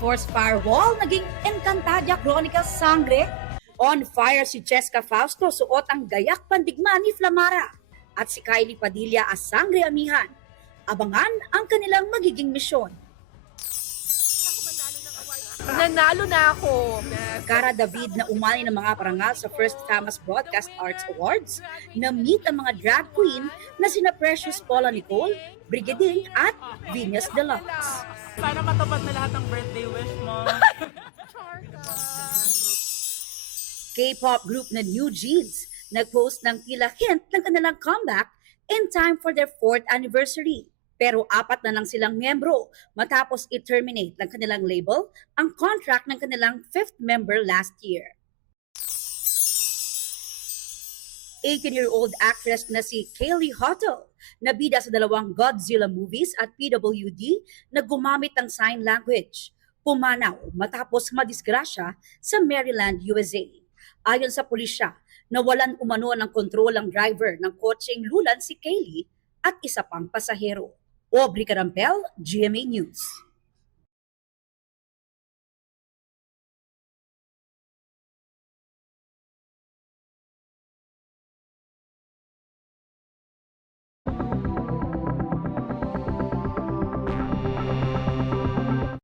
Force Firewall, naging Encantadia Chronicles Sangre. On fire si Jessica Fausto, suot ang gayak pandigma ni Flamara. At si Kylie Padilla as Sangre Amihan. Abangan ang kanilang magiging misyon. Nanalo na ako. Cara David na umani ng mga parangal sa First Famas Broadcast Arts Awards, na-meet ang mga drag queen na sina Precious Paula Nicole, Brigading at Venus Deluxe. Sana matupad na lahat ng birthday wish mo. K-pop group na New Jeans nag-post ng tila hint ng kanilang comeback in time for their 4th anniversary. Pero 4 na lang silang miyembro matapos i-terminate ng kanilang label ang contract ng kanilang 5th member last year. 18-year-old actress na si Kaylee Hotto, na bida sa 2 Godzilla movies at PWD, na gumamit ng sign language. Pumanaw matapos madisgrasya sa Maryland, USA. Ayon sa pulisya, nawalan umano ng kontrol ang driver ng kotseng lulan si Kaylee at isa pang pasahero. Aubrey Carampel, GMA News.